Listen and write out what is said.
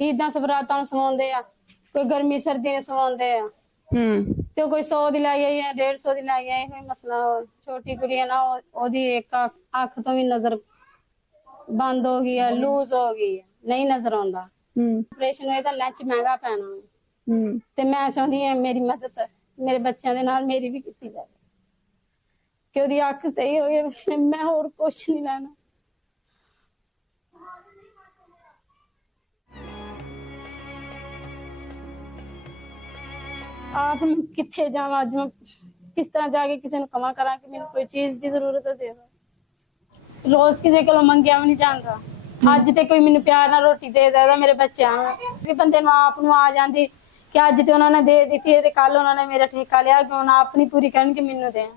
ਈਦਾਂ ਸਵਰਾਤਾਂ ਨੂੰ ਸਵਾਉਂਦੇ ਆ, ਕੋਈ ਗਰਮੀ ਸਰਦੀ ਨੂੰ ਸਵਾਉਂਦੇ ਆ। ਤੇ ਕੋਈ 100 ਦੀ ਲਾਈ ਆਈ ਹੈ, 150 ਦੀ ਲਾਈ ਆਈ, ਕੋਈ ਮਸਲਾ। ਛੋਟੀ ਕੁੜੀ ਹੈ ਨਾ, ਉਹਦੀ ਇੱਕ ਅੱਖ ਤੋਂ ਵੀ ਨਜ਼ਰ ਬੰਦ ਹੋ ਗਈ ਹੈ, ਲੂਜ਼ ਹੋ ਗਈ ਹੈ, ਨਹੀਂ ਨਜ਼ਰ ਆਉਂਦਾ। ਆਪਰੇਸ਼ਨ ਹੋਇਆ ਤਾਂ ਲੈਂਚ ਮਹਿੰਗਾ ਪੈਣਾ। ਤੇ ਮੈਂ ਚਾਹੁੰਦੀ ਹਾਂ ਮੇਰੀ ਮਦਦ ਮੇਰੇ ਬੱਚਿਆਂ ਦੇ ਨਾਲ ਮੇਰੀ ਵੀ ਕੀਤੀ ਜਾਵੇ ਕਿ ਉਹਦੀ ਅੱਖ ਸਹੀ ਹੋ ਜਾਵੇ। ਮੈਂ ਹੋਰ ਕੁਛ ਨਹੀਂ ਲੈਣਾ। ਆਪ ਮੈਂ ਕਿੱਥੇ ਜਾਵਾਂ? ਅੱਜ ਮੈਂ ਕਿਸ ਤਰ੍ਹਾਂ ਜਾ ਕੇ ਕਿਸੇ ਨੂੰ ਕਮਾ ਕਰਾਂ ਕਿ ਮੈਨੂੰ ਕੋਈ ਚੀਜ਼ ਦੀ ਜ਼ਰੂਰਤ ਹੈ, ਦੇ ਦਿਓ। ਰੋਜ਼ ਕਿਸੇ ਕੋਲੋਂ ਮੰਗਿਆ ਵੀ ਨਹੀਂ ਜਾਂਦਾ। ਅੱਜ ਤੇ ਕੋਈ ਮੈਨੂੰ ਪਿਆਰ ਨਾਲ ਰੋਟੀ ਦੇ ਦੇਦਾ ਮੇਰੇ ਬੱਚਿਆਂ ਨੂੰ। ਵੀ ਬੰਦੇ ਨੂੰ ਆਪ ਨੂੰ ਆ ਜਾਂਦੀ ਕਿ ਅੱਜ ਤੇ ਉਹਨਾਂ ਨੇ ਦੇ ਦਿੱਤੀ ਤੇ ਕੱਲ ਉਹਨਾਂ ਨੇ ਮੇਰਾ ਠੇਕਾ ਲਿਆ ਕਿ ਹੁਣ ਆਪ ਨਹੀਂ ਪੂਰੀ ਕਰਨਗੇ ਮੈਨੂੰ ਦੇਣ।